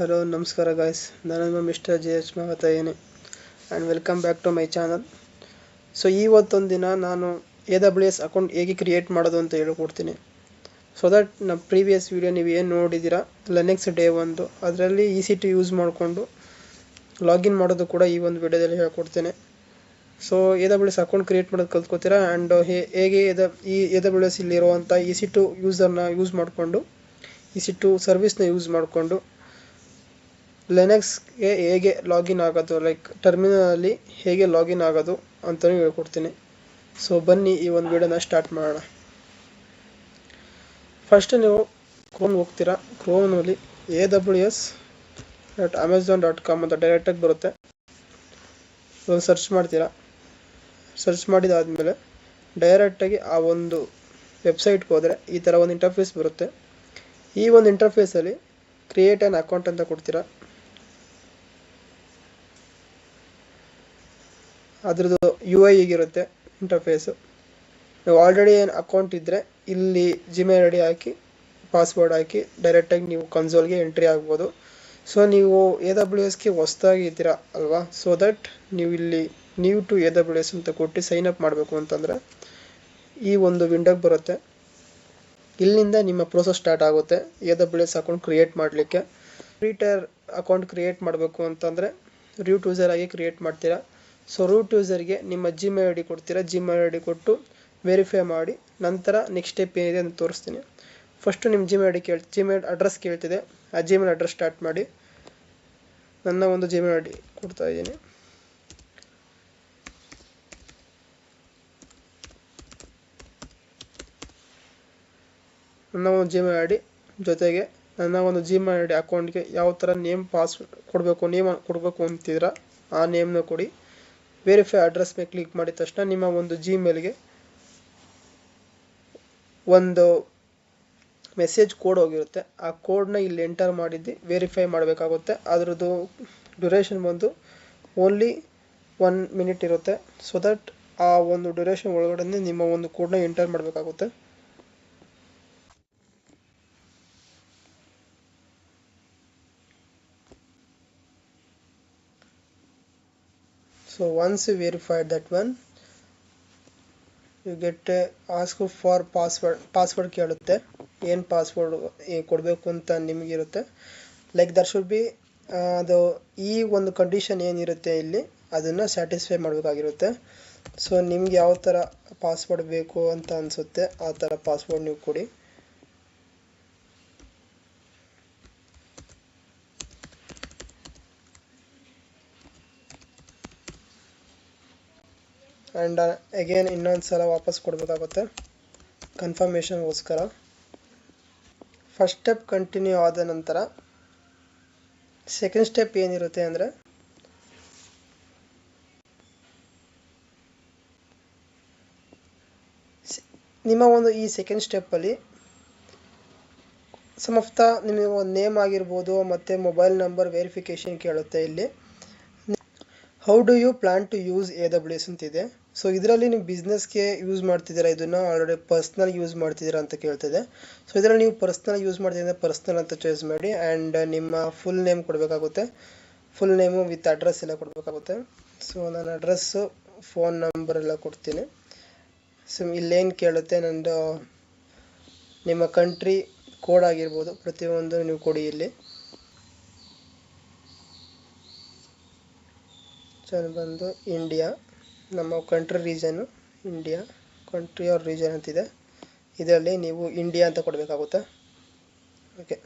Hello ನಮಸ್ಕಾರ guys, ನಾನು ನಿಮ್ಮ ಮಿಸ್ಟರ್ ಜೆ ಎಚ್ ಮಾತಾಯಿದ್ದೀನಿ and welcome back to my channel. So ಇವತ್ತೊಂದು ದಿನ ನಾನು AWS ಅಕೌಂಟ್ ಹೇಗೆ ಕ್ರಿಯೇಟ್ ಮಾಡೋದು ಅಂತ ಹೇಳ್ಕೊಡ್ತೀನಿ. ಸೊ ದಟ್ ನಮ್ಮ ಪ್ರೀವಿಯಸ್ ವೀಡಿಯೋ ನೀವು ಏನು ನೋಡಿದ್ದೀರಾ ಲಿನಕ್ಸ್ ಡೇ 1 ಅದರಲ್ಲಿ EC2 ಯೂಸ್ ಮಾಡಿಕೊಂಡು ಲಾಗಿನ್ ಮಾಡೋದು ಕೂಡ ಈ ಒಂದು ವಿಡಿಯೋದಲ್ಲಿ ಹೇಳ್ಕೊಡ್ತೇನೆ. ಸೊ AWS ಅಕೌಂಟ್ ಕ್ರಿಯೇಟ್ ಮಾಡೋದು ಕಲ್ತ್ಕೋತೀರಾ ಆ್ಯಂಡ್ ಹೇಗೆ ಈ AWS ಇಲ್ಲಿರುವಂಥ EC2 ಯೂಸರ್ನ ಯೂಸ್ ಮಾಡಿಕೊಂಡು EC2 ಸರ್ವಿಸ್ನ ಯೂಸ್ ಮಾಡಿಕೊಂಡು ಲಿನಕ್ಸ್ಗೆ ಹೇಗೆ ಲಾಗಿನ್ ಆಗೋದು, ಲೈಕ್ ಟರ್ಮಿನಲಲ್ಲಿ ಹೇಗೆ ಲಾಗಿನ್ ಆಗೋದು ಅಂತಲೂ ಹೇಳ್ಕೊಡ್ತೀನಿ. ಸೊ ಬನ್ನಿ ಈ ಒಂದು ವಿಡಿಯೋನ ಸ್ಟಾರ್ಟ್ ಮಾಡೋಣ. ಫಸ್ಟ್ ನೀವು ಕ್ರೋಮ್ ಹೋಗ್ತೀರಾ. ಕ್ರೋಮ್ನಲ್ಲಿ AWS.amazon.com ಅಂತ ಡೈರೆಕ್ಟಾಗಿ ಬರುತ್ತೆ. ಒಂದು ಸರ್ಚ್ ಮಾಡ್ತೀರಾ. ಸರ್ಚ್ ಮಾಡಿದಾದಮೇಲೆ ಡೈರೆಕ್ಟಾಗಿ ಆ ಒಂದು ವೆಬ್ಸೈಟ್ಗೆ ಹೋದರೆ ಈ ಥರ ಒಂದು ಇಂಟರ್ಫೇಸ್ ಬರುತ್ತೆ. ಈ ಒಂದು ಇಂಟರ್ಫೇಸಲ್ಲಿ ಕ್ರಿಯೇಟ್ ಆ್ಯನ್ ಅಕೌಂಟ್ ಅಂತ ಕೊಡ್ತೀರಾ. ಅದ್ರದ್ದು UI ಹೀಗಿರುತ್ತೆ ಇಂಟರ್ಫೇಸು. ನೀವು ಆಲ್ರೆಡಿ ಏನು ಅಕೌಂಟ್ ಇದ್ದರೆ ಇಲ್ಲಿ ಜಿಮೇಲ್ ಐ ಡಿ ಹಾಕಿ ಪಾಸ್ವರ್ಡ್ ಹಾಕಿ ಡೈರೆಕ್ಟಾಗಿ ನೀವು ಕನ್ಸೋಲ್ಗೆ ಎಂಟ್ರಿ ಆಗ್ಬೋದು. ಸೊ ನೀವು AWSಗೆ ಹೊಸ್ದಾಗಿ ಇದ್ದೀರಾ ಅಲ್ವಾ, ಸೊ ದಟ್ ನೀವು ಇಲ್ಲಿ ನ್ಯೂ ಟು AWS ಅಂತ ಕೊಟ್ಟು ಸೈನ್ ಅಪ್ ಮಾಡಬೇಕು ಅಂತಂದರೆ ಈ ಒಂದು ವಿಂಡೋಗೆ ಬರುತ್ತೆ. ಇಲ್ಲಿಂದ ನಿಮ್ಮ ಪ್ರೋಸೆಸ್ ಸ್ಟಾರ್ಟ್ ಆಗುತ್ತೆ AWS ಅಕೌಂಟ್ ಕ್ರಿಯೇಟ್ ಮಾಡಲಿಕ್ಕೆ. ಫ್ರೀ ಟೈರ್ ಅಕೌಂಟ್ ಕ್ರಿಯೇಟ್ ಮಾಡಬೇಕು ಅಂತಂದರೆ ರೂಟ್ ಯೂಸರ್ ಆಗಿ ಕ್ರಿಯೇಟ್ ಮಾಡ್ತೀರಾ. ಸೊ ರೂಟ್ ಯೂಸರ್ಗೆ ನಿಮ್ಮ ಜಿಮೇಲ್ ಐ ಡಿ ಕೊಡ್ತೀರಾ. ಜಿಮೇಲ್ ಐ ಡಿ ಕೊಟ್ಟು ವೆರಿಫೈ ಮಾಡಿ ನಂತರ ನೆಕ್ಸ್ಟ್ ಸ್ಟೆಪ್ ಏನಿದೆ ಅಂತ ತೋರಿಸ್ತೀನಿ. ಫಸ್ಟು ನಿಮ್ಮ ಜಿಮೇಲ್ ಅಡ್ರೆಸ್ ಕೇಳ್ತಿದೆ. ಆ ಜಿಮೇಲ್ ಅಡ್ರೆಸ್ ಸ್ಟಾರ್ಟ್ ಮಾಡಿ. ನನ್ನ ಒಂದು ಜಿಮೇಲ್ ಐ ಡಿ ಕೊಡ್ತಾ ಇದ್ದೀನಿ. ನನ್ನ ಒಂದು ಜಿಮೇಲ್ ಐ ಡಿ ಜೊತೆಗೆ ನನ್ನ ಒಂದು ಜಿಮೇಲ್ ಐ ಡಿ ಅಕೌಂಟ್ಗೆ ಯಾವ ಥರ ನೇಮ್ ಕೊಡಬೇಕು ಅಂತಿದ್ದೀರಾ ಆ ನೇಮ್ನ ಕೊಡಿ. ವೆರಿಫೈ ಅಡ್ರೆಸ್ ಮೇಲೆ ಕ್ಲಿಕ್ ಮಾಡಿದ ತಕ್ಷಣ ನಿಮ್ಮ ಒಂದು ಜಿಮೇಲ್ಗೆ ಒಂದು ಮೆಸೇಜ್ ಕೋಡ್ ಹೋಗಿರುತ್ತೆ. ಆ ಕೋಡ್ನ ಇಲ್ಲಿ ಎಂಟರ್ ಮಾಡಿದ್ದು ವೆರಿಫೈ ಮಾಡಬೇಕಾಗುತ್ತೆ. ಅದರದ್ದು ಡ್ಯೂರೇಷನ್ ಬಂದು ಓನ್ಲಿ 1 ಮಿನಿಟ್ ಇರುತ್ತೆ. ಸೊ ದಟ್ ಆ ಒಂದು ಡ್ಯೂರೇಷನ್ ಒಳಗಡೆ ನಿಮ್ಮ ಒಂದು ಕೋಡ್ನ ಎಂಟರ್ ಮಾಡಬೇಕಾಗುತ್ತೆ. So once you verified that one, you get ask for password ಕೇಳುತ್ತೆ. ಏನು ಪಾಸ್ವರ್ಡ್ ಕೊಡಬೇಕು ಅಂತ ನಿಮಗಿರುತ್ತೆ. ಲೈಕ್ ದಟ್ ಶುಡ್ ಬಿ ಅದು ಈ ಒಂದು ಕಂಡೀಷನ್ ಏನಿರುತ್ತೆ ಇಲ್ಲಿ ಅದನ್ನು ಸ್ಯಾಟಿಸ್ಫೈ ಮಾಡಬೇಕಾಗಿರುತ್ತೆ. ಸೊ ನಿಮ್ಗೆ ಯಾವ ಥರ ಪಾಸ್ವರ್ಡ್ ಬೇಕು ಅಂತ ಅನಿಸುತ್ತೆ ಆ ಥರ ಪಾಸ್ವರ್ಡ್ ನೀವು ಕೊಡಿ. ಆ್ಯಂಡ್ ಅಗೇನ್ ಇನ್ನೊಂದು ಸಲ ವಾಪಸ್ ಕೊಡಬೇಕಾಗುತ್ತೆ ಕನ್ಫರ್ಮೇಷನ್ಗೋಸ್ಕರ. ಫಸ್ಟ್ ಸ್ಟೆಪ್ ಕಂಟಿನ್ಯೂ ಆದ ನಂತರ ಸೆಕೆಂಡ್ ಸ್ಟೆಪ್ ಏನಿರುತ್ತೆ ಅಂದರೆ ನಿಮ್ಮ ಒಂದು ಈ ಸೆಕೆಂಡ್ ಸ್ಟೆಪ್ಪಲ್ಲಿ ಸಮ್ ಆಫ್ ದ ನಿಮಗೆ ಒಂದು ನೇಮ್ ಆಗಿರ್ಬೋದು ಮತ್ತು ಮೊಬೈಲ್ ನಂಬರ್ ವೆರಿಫಿಕೇಷನ್ ಕೇಳುತ್ತೆ. ಇಲ್ಲಿ how do you plan to use AWS ಅಂತಿದೆ. ಸೊ ಇದರಲ್ಲಿ ನೀವು ಬಿಸ್ನೆಸ್ಗೆ ಯೂಸ್ ಮಾಡ್ತಿದ್ದೀರಾ, ಇದನ್ನು ಆಲ್ರೆಡಿ ಪರ್ಸ್ನಲ್ ಯೂಸ್ ಮಾಡ್ತಿದ್ದೀರಾ ಅಂತ ಕೇಳ್ತಿದೆ. ಸೊ ಇದರಲ್ಲಿ ನೀವು ಪರ್ಸ್ನಲ್ ಯೂಸ್ ಮಾಡ್ತಿದ್ದೀರಾ ಪರ್ಸ್ನಲ್ ಅಂತ ಚಾಯ್ಸ್ ಮಾಡಿ. ಆ್ಯಂಡ್ ನಿಮ್ಮ ಫುಲ್ ನೇಮ್ ಕೊಡಬೇಕಾಗುತ್ತೆ. ಫುಲ್ ನೇಮು ವಿತ್ ಅಡ್ರೆಸ್ ಎಲ್ಲ ಕೊಡಬೇಕಾಗುತ್ತೆ. ಸೊ ನಾನು ಅಡ್ರೆಸ್ಸು ಫೋನ್ ನಂಬರ್ ಎಲ್ಲ ಕೊಡ್ತೀನಿ. ಸೊ ಇಲ್ಲೇನು ಕೇಳುತ್ತೆ ನಂದು ನಿಮ್ಮ ಕಂಟ್ರಿ ಕೋಡ್ ಆಗಿರ್ಬೋದು ಪ್ರತಿಯೊಂದು ನೀವು ಕೊಡಿ. ಇಲ್ಲಿ ಬಂದು ಇಂಡಿಯಾ, ನಮ್ಮ country region India, country or region ಅಂತಿದೆ. ಇದರಲ್ಲಿ ನೀವು ಇಂಡಿಯಾ ಅಂತ ಕೊಡಬೇಕಾಗುತ್ತೆ. Okay,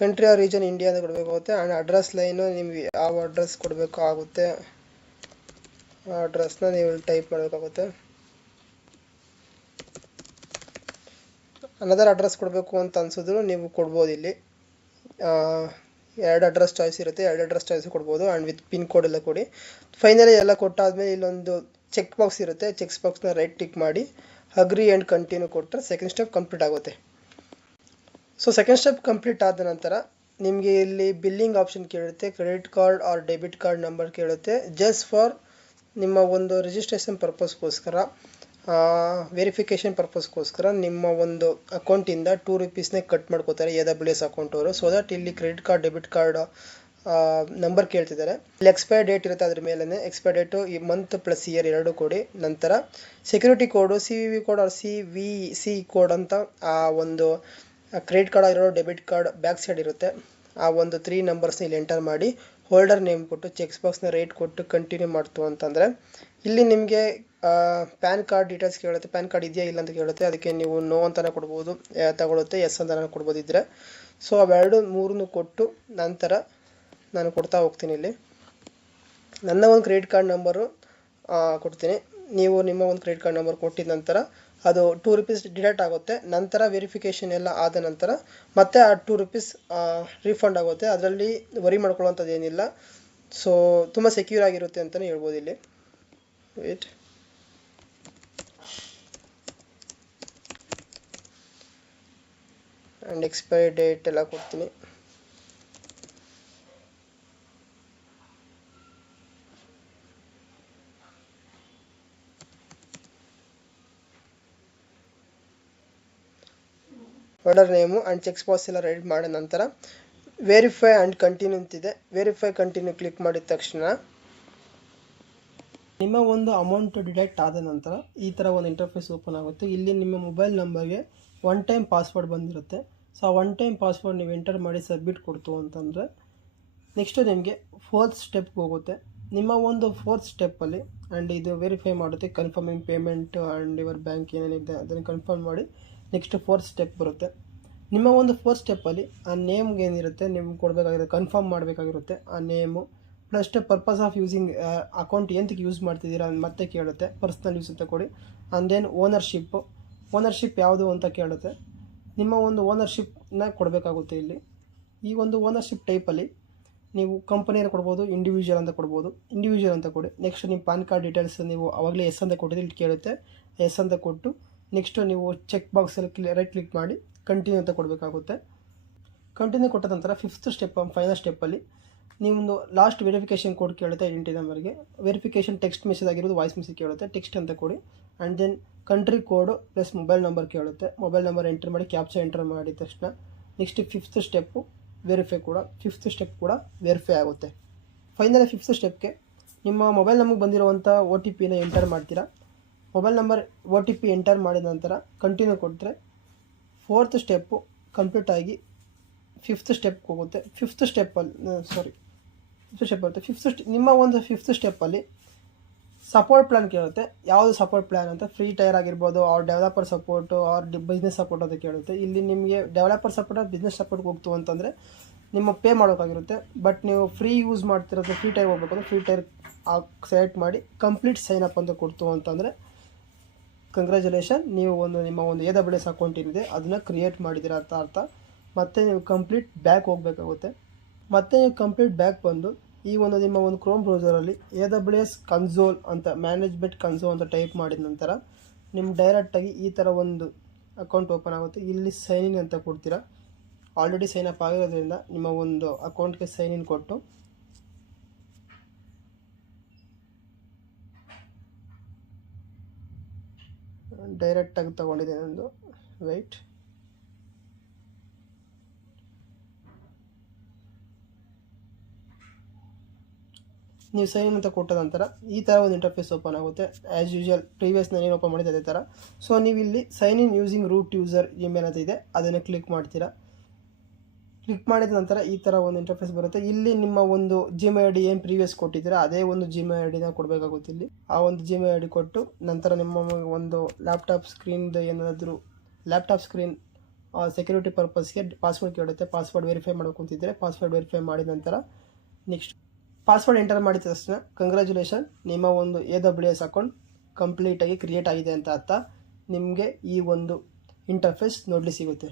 country or region India ಅಂತ ಕೊಡಬೇಕಾಗುತ್ತೆ. ಆ್ಯಂಡ್ ಅಡ್ರೆಸ್ ಲೈನು ನಿಮ್ಗೆ ಯಾವ ಅಡ್ರೆಸ್ ಕೊಡಬೇಕು ಆಗುತ್ತೆ ಆ ಅಡ್ರೆಸ್ನ ನೀವು ಟೈಪ್ ಮಾಡಬೇಕಾಗುತ್ತೆ. ಅನದರ್ ಅಡ್ರೆಸ್ ಕೊಡಬೇಕು ಅಂತ ಅನ್ಸಿದ್ರು ನೀವು ಕೊಡ್ಬೋದು. ಇಲ್ಲಿ 2 ಅಡ್ರೆಸ್ ಚಾಯ್ಸ್ ಇರುತ್ತೆ, 2 ಅಡ್ರೆಸ್ ಚಾಯ್ಸ್ ಕೊಡ್ಬೋದು. ಆ್ಯಂಡ್ ವಿತ್ ಪಿನ್ ಕೋಡ್ ಎಲ್ಲ ಕೊಡಿ. ಫೈನಲಿ ಎಲ್ಲ ಕೊಟ್ಟಾದಮೇಲೆ ಇಲ್ಲೊಂದು ಚೆಕ್ ಬಾಕ್ಸ್ ಇರುತ್ತೆ. ಚೆಕ್ ಬಾಕ್ಸ್ನ ರೈಟ್ ಟಿಕ್ ಮಾಡಿ ಅಗ್ರಿ ಆ್ಯಂಡ್ ಕಂಟಿನ್ಯೂ ಕೊಟ್ಟರೆ ಸೆಕೆಂಡ್ ಸ್ಟೆಪ್ ಕಂಪ್ಲೀಟ್ ಆಗುತ್ತೆ. ಸೊ ಸೆಕೆಂಡ್ ಸ್ಟೆಪ್ ಕಂಪ್ಲೀಟ್ ಆದ ನಂತರ ನಿಮಗೆ ಇಲ್ಲಿ ಬಿಲ್ಲಿಂಗ್ ಆಪ್ಷನ್ ಕೇಳುತ್ತೆ. Credit card or debit card number ಕೇಳುತ್ತೆ. ಜಸ್ಟ್ ಫಾರ್ ನಿಮ್ಮ ಒಂದು ರಿಜಿಸ್ಟ್ರೇಷನ್ ಪರ್ಪಸ್ಗೋಸ್ಕರ ವೆರಿಫಿಕೇಷನ್ ಪರ್ಪಸ್ಗೋಸ್ಕರ ನಿಮ್ಮ ಒಂದು ಅಕೌಂಟಿಂದ ₹2 ಕಟ್ ಮಾಡ್ಕೋತಾರೆ AWS ಅಕೌಂಟ್ ಅವರು. ಸೊ ದಟ್ ಇಲ್ಲಿ credit card debit card number ಕೇಳ್ತಿದ್ದಾರೆ. ಇಲ್ಲಿ ಎಕ್ಸ್ಪೈರ್ ಡೇಟ್ ಇರುತ್ತೆ, ಅದ್ರ ಮೇಲೆ ಎಕ್ಸ್ಪೈರ್ ಡೇಟು ಈ ಮಂತ್ ಪ್ಲಸ್ ಇಯರ್ ಎರಡು ಕೊಡಿ. ನಂತರ security code CVV code or CVC code ಅಂತ ಆ ಒಂದು ಕ್ರೆಡಿಟ್ ಕಾರ್ಡ್ ಆಗಿರೋ ಡೆಬಿಟ್ ಕಾರ್ಡ್ ಬ್ಯಾಕ್ ಸೈಡ್ ಇರುತ್ತೆ. ಆ ಒಂದು 3 ನಂಬರ್ಸ್ನ ಇಲ್ಲಿ ಎಂಟರ್ ಮಾಡಿ ಹೋಲ್ಡರ್ ನೇಮ್ ಕೊಟ್ಟು ಚೆಕ್ಸ್ ಬಾಕ್ಸ್ನ ರೇಟ್ ಕೊಟ್ಟು ಕಂಟಿನ್ಯೂ ಮಾಡ್ತು ಅಂತಂದರೆ ಇಲ್ಲಿ ನಿಮಗೆ ಪ್ಯಾನ್ ಕಾರ್ಡ್ ಡೀಟೇಲ್ಸ್ ಕೇಳುತ್ತೆ. ಪ್ಯಾನ್ ಕಾರ್ಡ್ ಇದೆಯಾ ಇಲ್ಲ ಅಂತ ಕೇಳುತ್ತೆ. ಅದಕ್ಕೆ ನೀವು ನೋ ಅಂತಲೇ ಕೊಡ್ಬೋದು, ತಗೊಳುತ್ತೆ ಎಸ್ ಅಂತಲೇ ಕೊಡ್ಬೋದು ಇದ್ದರೆ. ಸೊ ಅವೆರಡು ಮೂರನ್ನು ಕೊಟ್ಟು ನಂತರ ನಾನು ಕೊಡ್ತಾ ಹೋಗ್ತೀನಿ. ಇಲ್ಲಿ ನನ್ನ ಒಂದು ಕ್ರೆಡಿಟ್ ಕಾರ್ಡ್ ನಂಬರು ಕೊಡ್ತೀನಿ. ನೀವು ನಿಮ್ಮ ಒಂದು ಕ್ರೆಡಿಟ್ ಕಾರ್ಡ್ ನಂಬರ್ ಕೊಟ್ಟಿದ ನಂತರ ಅದು ₹2 ಡಿಡಕ್ಟ್ ಆಗುತ್ತೆ. ನಂತರ ವೆರಿಫಿಕೇಷನ್ ಎಲ್ಲ ಆದ ನಂತರ ಮತ್ತೆ ಆ ₹2 ರೀಫಂಡ್ ಆಗುತ್ತೆ. ಅದರಲ್ಲಿ ವರಿ ಮಾಡ್ಕೊಳ್ಳೋಂಥದ್ದು ಏನಿಲ್ಲ. ಸೊ ತುಂಬ ಸೆಕ್ಯೂರ್ ಆಗಿರುತ್ತೆ ಅಂತಲೇ ಹೇಳ್ಬೋದು ಇಲ್ಲಿ. ವೇಟ್, ಆ್ಯಂಡ್ ಎಕ್ಸ್ಪೈರಿ ಡೇಟ್ ಎಲ್ಲ ಕೊಡ್ತೀನಿ. Order name and cheques box ಎಲ್ಲ ರೆಡಿ ಮಾಡಿದ ನಂತರ ವೆರಿಫೈ ಆ್ಯಂಡ್ ಕಂಟಿನ್ಯೂ ಅಂತಿದೆ. ವೆರಿಫೈ ಕಂಟಿನ್ಯೂ ಕ್ಲಿಕ್ ಮಾಡಿದ ತಕ್ಷಣ ನಿಮ್ಮ ಒಂದು ಅಮೌಂಟ್ ಡಿಡಕ್ಟ್ ಆದ ನಂತರ ಈ ಥರ ಒಂದು ಇಂಟರ್ಫೇಸ್ ಓಪನ್ ಆಗುತ್ತೆ. ಇಲ್ಲಿ ನಿಮ್ಮ ಮೊಬೈಲ್ ನಂಬರ್ಗೆ 1 ಟೈಮ್ ಪಾಸ್ವರ್ಡ್ ಬಂದಿರುತ್ತೆ. ಸೊ ಆ 1 ಟೈಮ್ ಪಾಸ್ವರ್ಡ್ ನೀವು ಎಂಟರ್ ಮಾಡಿ ಸಬ್ಮಿಟ್ ಕೊಡ್ತು ಅಂತಂದರೆ ನೆಕ್ಸ್ಟು ನಿಮಗೆ 4th ಸ್ಟೆಪ್ಗೆ ಹೋಗುತ್ತೆ. ನಿಮ್ಮ ಒಂದು 4th ಸ್ಟೆಪ್ಪಲ್ಲಿ ಆ್ಯಂಡ್ ಇದು ವೆರಿಫೈ ಮಾಡುತ್ತೆ, confirming payment and your bank ಏನೇನಿದೆ ಅದನ್ನು ಕನ್ಫರ್ಮ್ ಮಾಡಿ ನೆಕ್ಸ್ಟ್ 4th ಸ್ಟೆಪ್ ಬರುತ್ತೆ. ನಿಮ್ಮ ಒಂದು 4th ಸ್ಟೆಪ್ಪಲ್ಲಿ ಆ ನೇಮ್ಗೆ ಏನಿರುತ್ತೆ ನಿಮ್ಗೆ ಕೊಡಬೇಕಾಗಿರುತ್ತೆ, ಕನ್ಫರ್ಮ್ ಮಾಡಬೇಕಾಗಿರುತ್ತೆ ಆ name. Plus purpose of using account ಎಂತಕ್ಕೆ ಯೂಸ್ ಮಾಡ್ತಿದ್ದೀರಾ ಮತ್ತೆ ಕೇಳುತ್ತೆ. ಪರ್ಸ್ನಲ್ ಯೂಸ್ ಅಂತ ಕೊಡಿ. ಆ್ಯಂಡ್ ದೆನ್ ಓನರ್ಶಿಪ್ ಯಾವುದು ಅಂತ ಕೇಳುತ್ತೆ. ನಿಮ್ಮ ಒಂದು ಓನರ್ಶಿಪ್ನ ಕೊಡಬೇಕಾಗುತ್ತೆ. ಇಲ್ಲಿ ಈ ಒಂದು ಓನರ್ಶಿಪ್ ಟೈಪಲ್ಲಿ ನೀವು ಕಂಪನಿಯನ್ನು ಕೊಡ್ಬೋದು, ಇಂಡಿವಿಜುವಲ್ ಅಂತ ಕೊಡ್ಬೋದು. ಇಂಡಿವಿಜುವಲ್ ಅಂತ ಕೊಡಿ. ನೆಕ್ಸ್ಟ್ ನಿಮ್ಮ ಪಾನ್ ಕಾರ್ಡ್ ಡೀಟೇಲ್ಸ್ ನೀವು ಆವಾಗಲೇ ಎಸ್ ಅಂತ ಕೊಟ್ಟಿದ್ದು ಇಲ್ಲಿ ಕೇಳುತ್ತೆ. ಎಸ್ ಅಂತ ಕೊಟ್ಟು ನೆಕ್ಸ್ಟು ನೀವು ಚೆಕ್ ಬಾಕ್ಸಲ್ಲಿ ರೈಟ್ ಕ್ಲಿಕ್ ಮಾಡಿ ಕಂಟಿನ್ಯೂ ಅಂತ ಕೊಡಬೇಕಾಗುತ್ತೆ. ಕಂಟಿನ್ಯೂ ಕೊಟ್ಟ ನಂತರ 5th ಸ್ಟೆಪ್ ಫೈನಲ್ ಸ್ಟೆಪ್ಪಲ್ಲಿ ನೀವೊಂದು ಲಾಸ್ಟ್ ವೆರಿಫಿಕೇಷನ್ ಕೋಡ್ ಕೇಳುತ್ತೆ ಐಡೆಂಟಿ ನಂಬರ್ಗೆ. ವೆರಿಫಿಕೇಷನ್ ಟೆಕ್ಸ್ಟ್ ಮೆಸೇಜ್ ಆಗಿರೋದು ವಾಯ್ಸ್ ಮೆಸೇಜ್ ಕೇಳುತ್ತೆ, ಟೆಕ್ಸ್ಟ್ ಅಂತ ಕೊಡಿ. And then country code plus mobile number ಕೇಳುತ್ತೆ. ಮೊಬೈಲ್ ನಂಬರ್ ಎಂಟರ್ ಮಾಡಿ ಕ್ಯಾಪ್ಚಾ ಎಂಟರ್ ಮಾಡಿದ ತಕ್ಷಣ ನೆಕ್ಸ್ಟ್ 5th ಸ್ಟೆಪ್ಪು ವೆರಿಫೈ ಕೂಡ 5th ಸ್ಟೆಪ್ ಕೂಡ ವೆರಿಫೈ ಆಗುತ್ತೆ. ಫೈನಲ್ 5th ಸ್ಟೆಪ್ಗೆ ನಿಮ್ಮ ಮೊಬೈಲ್ ನಂಬರ್ಗೆ ಬಂದಿರುವಂಥ OTP ಎಂಟರ್ ಮಾಡ್ತೀರಾ. ಮೊಬೈಲ್ ನಂಬರ್ OTP ಎಂಟರ್ ಮಾಡಿದ ನಂತರ ಕಂಟಿನ್ಯೂ ಕೊಟ್ಟರೆ 4th ಸ್ಟೆಪ್ಪು ಕಂಪ್ಲೀಟ್ ಆಗಿ 5th ಸ್ಟೆಪ್ಗೆ ಹೋಗುತ್ತೆ. 5th ಸ್ಟೆಪ್ಪಲ್ಲಿ ನಿಮ್ಮ ಒಂದು 5th ಸ್ಟೆಪ್ಪಲ್ಲಿ ಸಪೋರ್ಟ್ ಪ್ಲ್ಯಾನ್ ಕೇಳುತ್ತೆ. ಯಾವುದು ಸಪೋರ್ಟ್ ಪ್ಲ್ಯಾನ್ ಅಂತ, ಫ್ರೀ ಟೈರ್ ಆಗಿರ್ಬೋದು, ಅವ್ರ ಡೆವಲಪರ್ ಸಪೋರ್ಟು ಅವ್ರ ಬಿಸ್ನೆಸ್ ಸಪೋರ್ಟ್ ಅಂತ ಕೇಳುತ್ತೆ. ಇಲ್ಲಿ ನಿಮಗೆ ಡೆವಲಪರ್ ಸಪೋರ್ಟ್ ಬಿಸ್ನೆಸ್ ಸಪೋರ್ಟ್ಗೆ ಹೋಗ್ತು ಅಂತಂದರೆ ನಿಮ್ಮ ಪೇ ಮಾಡೋಕ್ಕಾಗಿರುತ್ತೆ. ಬಟ್ ನೀವು ಫ್ರೀ ಯೂಸ್ ಮಾಡ್ತಿರೋದು ಫ್ರೀ ಟೈರ್ ಹೋಗ್ಬೇಕು ಅಂದರೆ ಫ್ರೀ ಟೈರ್ ಸೆಲೆಕ್ಟ್ ಮಾಡಿ ಕಂಪ್ಲೀಟ್ ಸೈನ್ ಅಪ್ ಅಂತ ಕೊಡ್ತು ಅಂತಂದರೆ ಕಂಗ್ರ್ಯಾಚುಲೇಷನ್, ನೀವು ನಿಮ್ಮ ಒಂದು AWS ಅಕೌಂಟ್ ಏನಿದೆ ಅದನ್ನು ಕ್ರಿಯೇಟ್ ಮಾಡಿದ್ದೀರಾ ಅಂತ ಅರ್ಥ. ಮತ್ತು ನೀವು ಕಂಪ್ಲೀಟ್ ಬ್ಯಾಕ್ ಹೋಗಬೇಕಾಗುತ್ತೆ. ಮತ್ತು ನೀವು ಕಂಪ್ಲೀಟ್ ಬ್ಯಾಕ್ ಬಂದು ಈ ಒಂದು ನಿಮ್ಮ ಒಂದು ಕ್ರೋಮ್ ಬ್ರೌಸರಲ್ಲಿ AWS ಕನ್ಸೋಲ್ ಅಂತ ಮ್ಯಾನೇಜ್ಮೆಂಟ್ ಕನ್ಸೋಲ್ ಅಂತ ಟೈಪ್ ಮಾಡಿದ ನಂತರ ನಿಮ್ಮ ಡೈರೆಕ್ಟಾಗಿ ಈ ಥರ ಒಂದು ಅಕೌಂಟ್ ಓಪನ್ ಆಗುತ್ತೆ. ಇಲ್ಲಿ ಸೈನ್ ಇನ್ ಅಂತ ಕೊಡ್ತೀರಾ. ಆಲ್ರೆಡಿ ಸೈನ್ ಅಪ್ ಆಗಿರೋದ್ರಿಂದ ನಿಮ್ಮ ಒಂದು ಅಕೌಂಟ್ಗೆ ಸೈನ್ ಇನ್ ಕೊಟ್ಟು ಡೈರೆಕ್ಟಾಗಿ ತೊಗೊಂಡಿದ್ದೀನಿ ಒಂದು ವೆಯ್ಟ್. ನೀವು ಸೈನ್ ಇನ್ ಅಂತ ಕೊಟ್ಟ ನಂತರ ಈ ಥರ ಒಂದು ಇಂಟರ್ಫೇಸ್ ಓಪನ್ ಆಗುತ್ತೆ. ಆ್ಯಸ್ ಯೂಶುವಲ್ ಪ್ರೀವಿಯಸ್ ನಾನು ಓಪನ್ ಮಾಡಿದ್ದೆ ಅದೇ ಥರ. ಸೊ ನೀವು ಇಲ್ಲಿ sign in using root user email ಅಂತ ಇದೆ, ಅದನ್ನು ಕ್ಲಿಕ್ ಮಾಡ್ತೀರಾ. ಕ್ಲಿಕ್ ಮಾಡಿದ ನಂತರ ಈ ಥರ ಒಂದು ಇಂಟರ್ಫೇಸ್ ಬರುತ್ತೆ. ಇಲ್ಲಿ ನಿಮ್ಮ ಒಂದು ಜಿಮೇಲ್ ID ಏನು ಪ್ರೀವಿಯಸ್ ಕೊಟ್ಟಿದ್ದೀರಾ ಅದೇ ಒಂದು ಜಿಮೇಲ್ ID ಕೊಡಬೇಕಾಗುತ್ತೆ. ಇಲ್ಲಿ ಆ ಒಂದು ಜಿಮೇಲ್ ID ಕೊಟ್ಟು ನಂತರ ನಿಮ್ಮ ಒಂದು ಲ್ಯಾಪ್ಟಾಪ್ ಸ್ಕ್ರೀನ್ದು ಏನಾದರೂ ಲ್ಯಾಪ್ಟಾಪ್ ಸ್ಕ್ರೀನ್ ಸೆಕ್ಯೂರಿಟಿ ಪರ್ಪಸ್ಗೆ ಪಾಸ್ವರ್ಡ್ ಕೇಳುತ್ತೆ. ಪಾಸ್ವರ್ಡ್ ವೆರಿಫೈ ಮಾಡ್ಕೊತಿದ್ದರೆ ಪಾಸ್ವರ್ಡ್ ವೆರಿಫೈ ಮಾಡಿದ ನಂತರ ನೆಕ್ಸ್ಟ್ ಪಾಸ್ವರ್ಡ್ ಎಂಟರ್ ಮಾಡಿದ ತಕ್ಷಣ ಕಂಗ್ರ್ಯಾಚುಲೇಷನ್, ನಿಮ್ಮ ಒಂದು AWS ಅಕೌಂಟ್ ಕಂಪ್ಲೀಟಾಗಿ ಕ್ರಿಯೇಟ್ ಆಗಿದೆ ಅಂತ ಅರ್ಥ. ನಿಮಗೆ ಈ ಒಂದು ಇಂಟರ್ಫೇಸ್ ನೋಡಲಿ ಸಿಗುತ್ತೆ.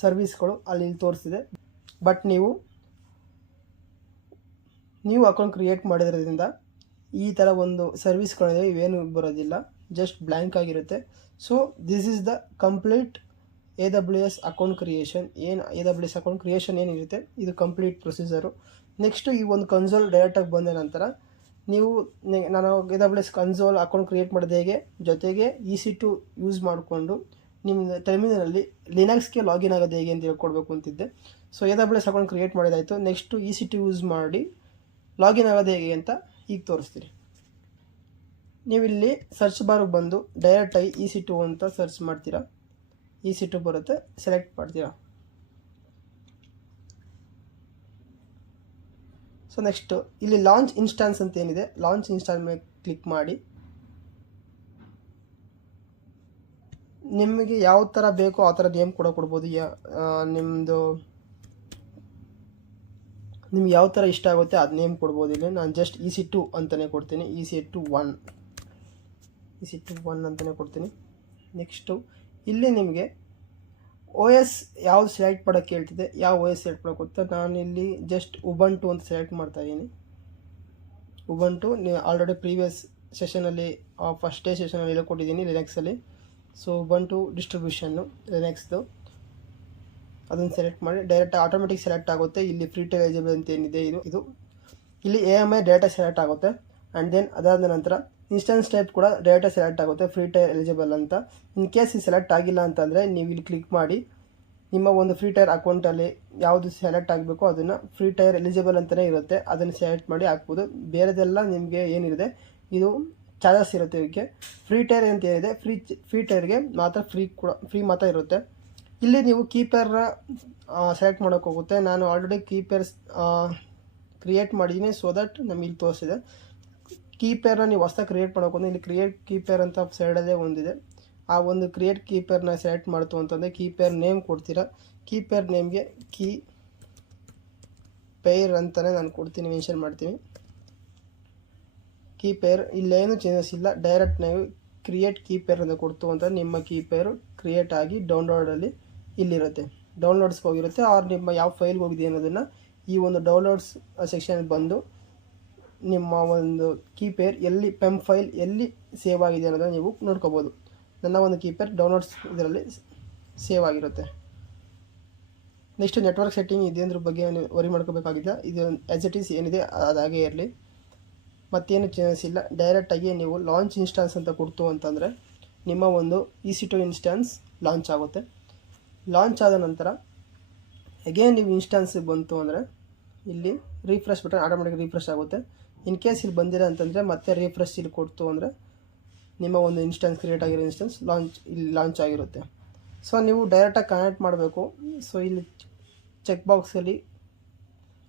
ಸರ್ವಿಸ್ಗಳು ಅಲ್ಲಿ ತೋರಿಸ್ತಿದೆ. ಬಟ್ ನೀವು ಅಕೌಂಟ್ ಕ್ರಿಯೇಟ್ ಮಾಡಿದ್ರಿಂದ ಈ ಥರ ಒಂದು ಸರ್ವಿಸ್ಗಳಿವೆ, ಇವೇನು ಬರೋದಿಲ್ಲ, ಜಸ್ಟ್ ಬ್ಲ್ಯಾಂಕ್ ಆಗಿರುತ್ತೆ. So this is the complete AWS account creation. AWS account creation ಏನಿರುತ್ತೆ ಇದು ಕಂಪ್ಲೀಟ್ ಪ್ರೊಸೀಜರು. ನೆಕ್ಸ್ಟು ಈ ಒಂದು ಕನ್ಸೋಲ್ ಡೈರೆಕ್ಟಾಗಿ ಬಂದ ನಂತರ ನೀವು ನಾನು AWS ಕನ್ಸೋಲ್ ಅಕೌಂಟ್ ಕ್ರಿಯೇಟ್ ಮಾಡೋದು ಹೇಗೆ, ಜೊತೆಗೆ EC2 ಯೂಸ್ ಮಾಡಿಕೊಂಡು ನಿಮ್ಮ ಟರ್ಮಿನಲಲ್ಲಿ ಲಿನಕ್ಸ್ಗೆ ಲಾಗಿನ್ ಆಗೋದು ಹೇಗೆ ಅಂತ ಹೇಳ್ಕೊಡ್ಬೇಕು ಅಂತಿದ್ದೆ. ಸೊ AWS ಅಕೌಂಟ್ ಕ್ರಿಯೇಟ್ ಮಾಡಿದಾಯಿತು. ನೆಕ್ಸ್ಟು EC2 ಯೂಸ್ ಮಾಡಿ ಲಾಗಿನ್ ಆಗೋದು ಹೇಗೆ ಅಂತ ಈಗ ತೋರಿಸ್ತೀನಿ. ನೀವಿಲ್ಲಿ ಸರ್ಚ್ ಬಾರ್ಗೆ ಬಂದು ಡೈರೆಕ್ಟಾಗಿ EC2 ಅಂತ ಸರ್ಚ್ ಮಾಡ್ತೀರಾ. EC2 ಬರುತ್ತೆ, ಸೆಲೆಕ್ಟ್ ಮಾಡ್ತೀರಾ. ಸೊ ನೆಕ್ಸ್ಟು ಇಲ್ಲಿ ಲಾಂಚ್ ಇನ್ಸ್ಟಾನ್ಸ್ ಅಂತ ಏನಿದೆ, ಲಾಂಚ್ ಇನ್ಸ್ಟಾಲ್ ಮೇಲೆ ಕ್ಲಿಕ್ ಮಾಡಿ ನಿಮಗೆ ಯಾವ ಥರ ಬೇಕೋ ಆ ಥರ ನೇಮ್ ಕೂಡ ಕೊಡ್ಬೋದು. ನಿಮ್ಮದು ನಿಮ್ಗೆ ಯಾವ ಥರ ಇಷ್ಟ ಆಗುತ್ತೆ ಅದು ನೇಮ್ ಕೊಡ್ಬೋದು. ಇಲ್ಲಿ ನಾನು ಜಸ್ಟ್ EC2 ಅಂತಲೇ ಕೊಡ್ತೀನಿ. EC2 1 ಅಂತಲೇ ಕೊಡ್ತೀನಿ. ನೆಕ್ಸ್ಟು ಇಲ್ಲಿ ನಿಮಗೆ OS ಯಾವ್ದು ಸೆಲೆಕ್ಟ್ ಮಾಡೋಕ್ಕೆ ಹೇಳ್ತಿದೆ, ಯಾವ OS ಸೆಲೆಕ್ಟ್ ಮಾಡೋಕೆ ಗೊತ್ತಾ, ನಾನಿಲ್ಲಿ ಜಸ್ಟ್ ಉಬಂಟು ಅಂತ ಸೆಲೆಕ್ಟ್ ಮಾಡ್ತಾಯಿದ್ದೀನಿ. ಉಬಂಟು ಆಲ್ರೆಡಿ ಪ್ರೀವಿಯಸ್ ಸೆಷನಲ್ಲಿ ಫಸ್ಟ್ ಡೇ ಸೆಷನಲ್ಲಿ ಎಲ್ಲ ಕೊಟ್ಟಿದ್ದೀನಿ ಲಿನಕ್ಸಲ್ಲಿ. ಸೊ ಉಬಂಟು ಡಿಸ್ಟ್ರಿಬ್ಯೂಷನ್ನು ಲಿನಕ್ಸ್ದು ಅದನ್ನು ಸೆಲೆಕ್ಟ್ ಮಾಡಿ ಡೈರೆಕ್ಟ್ ಆಟೋಮೆಟಿಕ್ ಸೆಲೆಕ್ಟ್ ಆಗುತ್ತೆ. ಇಲ್ಲಿ ಫ್ರೀ ಟೈರ್ ಎಲಿಜಿಬಲ್ ಅಂತ ಏನಿದೆ ಇದು ಇಲ್ಲಿ AMI ಡೇಟಾ ಸೆಲೆಕ್ಟ್ ಆಗುತ್ತೆ. ಆ್ಯಂಡ್ ದೆನ್ ಅದಾದ ನಂತರ ಇನ್ಸ್ಟೆನ್ಸ್ ಟೈಪ್ ಕೂಡ ಡೇಟಾ ಸೆಲೆಕ್ಟ್ ಆಗುತ್ತೆ, ಫ್ರೀ ಟೈರ್ ಎಲಿಜಿಬಲ್ ಅಂತ. ಇನ್ ಕೇಸ್ ಇದು ಸೆಲೆಕ್ಟ್ ಆಗಿಲ್ಲ ಅಂತಂದರೆ ನೀವು ಇಲ್ಲಿ ಕ್ಲಿಕ್ ಮಾಡಿ ನಿಮ್ಮ ಒಂದು ಫ್ರೀ ಟೈರ್ ಅಕೌಂಟಲ್ಲಿ ಯಾವುದು ಸೆಲೆಕ್ಟ್ ಆಗಬೇಕು ಅದನ್ನು ಫ್ರೀ ಟೈರ್ ಎಲಿಜಿಬಲ್ ಅಂತಲೇ ಇರುತ್ತೆ, ಅದನ್ನು ಸೆಲೆಕ್ಟ್ ಮಾಡಿ ಹಾಕ್ಬೋದು. ಬೇರೆದೆಲ್ಲ ನಿಮಗೆ ಏನಿದೆ ಇದು ಚಾರ್ಜಸ್ ಇರುತ್ತೆ. ಇದಕ್ಕೆ ಫ್ರೀ ಟೈರ್ ಅಂತ ಏನಿದೆ ಫ್ರೀ ಟೈರ್ಗೆ ಮಾತ್ರ ಫ್ರೀ ಮಾತ್ರ ಇರುತ್ತೆ. ಇಲ್ಲಿ ನೀವು ಕೀಪರ್ನ ಸೆಲೆಕ್ಟ್ ಮಾಡೋಕ್ಕೆ ಹೋಗುತ್ತೆ. ನಾನು ಆಲ್ರೆಡಿ ಕೀಪರ್ಸ್ ಕ್ರಿಯೇಟ್ ಮಾಡಿದ್ದೀನಿ, ಸೊ ದಟ್ ನಮಗೆ ಇಲ್ಲಿ ತೋರಿಸಿದೆ. ಕೀಪೇರ್ನ ನೀವು ಹೊಸ ಕ್ರಿಯೇಟ್ ಮಾಡೋಕೆ ಇಲ್ಲಿ ಕ್ರಿಯೇಟ್ ಕೀಪೇರ್ ಅಂತ ಸೈಡಲ್ಲೇ ಒಂದಿದೆ. ಆ ಒಂದು ಕ್ರಿಯೇಟ್ ಕೀಪೇರ್ನ ಸೆಲೆಕ್ಟ್ ಮಾಡ್ತು ಅಂತಂದರೆ ಕೀಪೇರ್ ನೇಮ್ ಕೊಡ್ತೀರಾ. ಕೀಪೇರ್ ನೇಮ್ಗೆ ಕೀ ಪೇರ್ ಅಂತಲೇ ನಾನು ಕೊಡ್ತೀನಿ, ಮೆನ್ಷನ್ ಮಾಡ್ತೀನಿ. ಕೀಪೇರ್ ಇಲ್ಲೇನು ಚೇಂಜಸ್ ಇಲ್ಲ, ಡೈರೆಕ್ಟ್ ನೀವು ಕ್ರಿಯೇಟ್ ಕೀಪೇರ್ ಅಂತ ಕೊಡ್ತು ಅಂತ ನಿಮ್ಮ ಕೀಪೇರು ಕ್ರಿಯೇಟ್ ಆಗಿ ಡೌನ್ಲೋಡಲ್ಲಿ ಇಲ್ಲಿರುತ್ತೆ, ಡೌನ್ಲೋಡ್ಸ್ಗೆ ಹೋಗಿರುತ್ತೆ. ಆರ್ ನಿಮ್ಮ ಯಾವ ಫೈಲ್ಗೆ ಹೋಗಿದೆ ಅನ್ನೋದನ್ನು ಈ ಒಂದು ಡೌನ್ಲೋಡ್ಸ್ ಸೆಕ್ಷನ್ ಬಂದು ನಿಮ್ಮ ಒಂದು ಕೀಪೇರ್ ಎಲ್ಲಿ ಪೆಮ್ ಫೈಲ್ ಎಲ್ಲಿ ಸೇವ್ ಆಗಿದೆ ಅನ್ನೋದನ್ನು ನೀವು ನೋಡ್ಕೋಬೋದು. ನನ್ನ ಒಂದು ಕೀಪೇರ್ ಡೌನ್ಲೋಡ್ಸ್ ಇದರಲ್ಲಿ ಸೇವ್ ಆಗಿರುತ್ತೆ. ನೆಕ್ಸ್ಟ್ ನೆಟ್ವರ್ಕ್ ಸೆಟ್ಟಿಂಗ್ ಇದೇದ್ರ ಬಗ್ಗೆ ವರಿ ಮಾಡ್ಕೋಬೇಕಾಗಿಲ್ಲ. ಇದು ಆ್ಯಸ್ ಇಟ್ ಈಸ್ ಏನಿದೆ ಅದಾಗೇ ಇರಲಿ, ಮತ್ತೇನು ಚೇಂಜಸ್ ಇಲ್ಲ. ಡೈರೆಕ್ಟಾಗಿ ನೀವು ಲಾಂಚ್ ಇನ್ಸ್ಟಾನ್ಸ್ ಅಂತ ಕೊಡ್ತು ಅಂತಂದರೆ ನಿಮ್ಮ ಒಂದು EC2 ಇನ್ಸ್ಟಾನ್ಸ್ ಲಾಂಚ್ ಆಗುತ್ತೆ. ಲಾಂಚ್ ಆದ ನಂತರ ಅಗೇನ್ ನೀವು ಇನ್ಸ್ಟಾನ್ಸಿಗೆ ಬಂತು ಅಂದರೆ ಇಲ್ಲಿ ರಿಫ್ರೆಶ್ ಬಟನ್ ಆಟೋಮೆಟಿಕ್ ರಿಫ್ರೆಶ್ ಆಗುತ್ತೆ. ಇನ್ ಕೇಸ್ ಇಲ್ಲಿ ಬಂದಿಲ್ಲ ಅಂತಂದರೆ ಮತ್ತೆ ರಿಫ್ರೆಶ್ ಇಲ್ಲಿ ಕೊಡ್ತು ಅಂದರೆ ನಿಮ್ಮ ಒಂದು ಇನ್ಸ್ಟಾನ್ಸ್ ಕ್ರಿಯೇಟ್ ಆಗಿರೋ ಇನ್ಸ್ಟಾನ್ಸ್ ಲಾಂಚ್ ಆಗಿರುತ್ತೆ. ಸೊ ನೀವು ಡೈರೆಕ್ಟಾಗಿ ಕನೆಕ್ಟ್ ಮಾಡಬೇಕು. ಸೊ ಇಲ್ಲಿ ಚೆಕ್ ಬಾಕ್ಸಲ್ಲಿ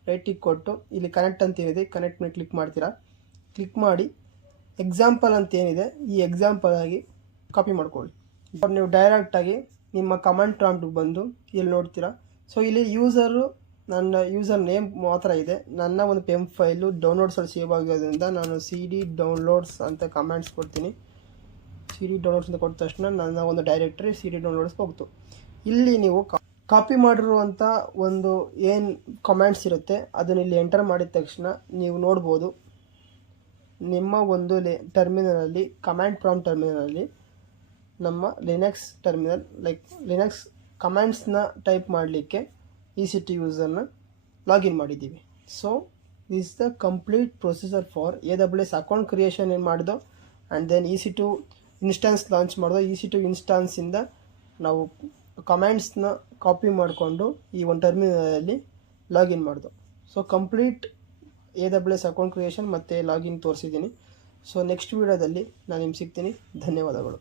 ರೈಟಿಗೆ ಕೊಟ್ಟು ಇಲ್ಲಿ ಕನೆಕ್ಟ್ ಅಂತ ಏನಿದೆ ಕನೆಕ್ಟ್ ಮೇಲೆ ಕ್ಲಿಕ್ ಮಾಡ್ತೀರಾ. ಕ್ಲಿಕ್ ಮಾಡಿ ಎಕ್ಸಾಂಪಲ್ ಅಂತ ಏನಿದೆ ಈ ಎಕ್ಸಾಂಪಲ್ ಆಗಿ ಕಾಪಿ ಮಾಡ್ಕೊಳ್ಳಿ. ನೀವು ಡೈರೆಕ್ಟಾಗಿ ನಿಮ್ಮ ಕಮಾಂಡ್ ಪ್ರಾಂಪ್ಟ್ಗೆ ಬಂದು ಇಲ್ಲಿ ನೋಡ್ತೀರಾ. ಸೊ ಇಲ್ಲಿ ನನ್ನ ಯೂಸರ್ ನೇಮ್ ಮಾತ್ರ ಇದೆ. ನನ್ನ ಒಂದು ಪೆಮ್ ಫೈಲು ಡೌನ್ಲೋಡ್ಸಲ್ಲಿ ಸೇವ್ ಆಗೋದ್ರಿಂದ ನಾನು CD ಡೌನ್ಲೋಡ್ಸ್ ಅಂತ ಕಮೆಂಟ್ಸ್ ಕೊಡ್ತೀನಿ. CD ಡೌನ್ಲೋಡ್ಸ್ ಅಂತ ಕೊಟ್ಟ ತಕ್ಷಣ ನನ್ನ ಒಂದು ಡೈರೆಕ್ಟರಿ CD ಡೌನ್ಲೋಡ್ಸ್ಗೆ ಹೋಗ್ತು. ಇಲ್ಲಿ ನೀವು ಕಾಪಿ ಮಾಡಿರುವಂಥ ಒಂದು ಏನು ಕಮೆಂಟ್ಸ್ ಇರುತ್ತೆ ಅದನ್ನು ಇಲ್ಲಿ ಎಂಟರ್ ಮಾಡಿದ ತಕ್ಷಣ ನೀವು ನೋಡ್ಬೋದು ನಿಮ್ಮ ಒಂದು ಟರ್ಮಿನಲಲ್ಲಿ ಕಮಾಂಡ್ ಪ್ರಾಂಪ್ಟ್ ಟರ್ಮಿನಲಲ್ಲಿ ನಮ್ಮ ಲಿನಕ್ಸ್ ಟರ್ಮಿನಲ್ ಲಿನಕ್ಸ್ ಕಮೆಂಟ್ಸ್ನ ಟೈಪ್ ಮಾಡಲಿಕ್ಕೆ EC2 ಯೂಸರ್ನ ಲಾಗಿನ್ ಮಾಡಿದ್ದೀವಿ. So this the complete procedure for AWS account creation ಏನು ಮಾಡಿದೋ and then EC2 instance launch ಮಾಡಿದೋ. EC2 ಇನ್ಸ್ಟಾನ್ಸಿಂದ ನಾವು ಕಮೆಂಟ್ಸ್ನ ಕಾಪಿ ಮಾಡಿಕೊಂಡು ಈ ಒಂದು ಟರ್ಮಿನಲಲ್ಲಿ ಲಾಗಿನ್ ಮಾಡಿದೋ. So complete AWS account creation ಮತ್ತು ಲಾಗಿನ್ ತೋರಿಸಿದ್ದೀನಿ. ಸೊ ನೆಕ್ಸ್ಟ್ ವೀಡಿಯೋದಲ್ಲಿ ನಾನು ನಿಮ್ಗೆ ಸಿಗ್ತೀನಿ. ಧನ್ಯವಾದಗಳು.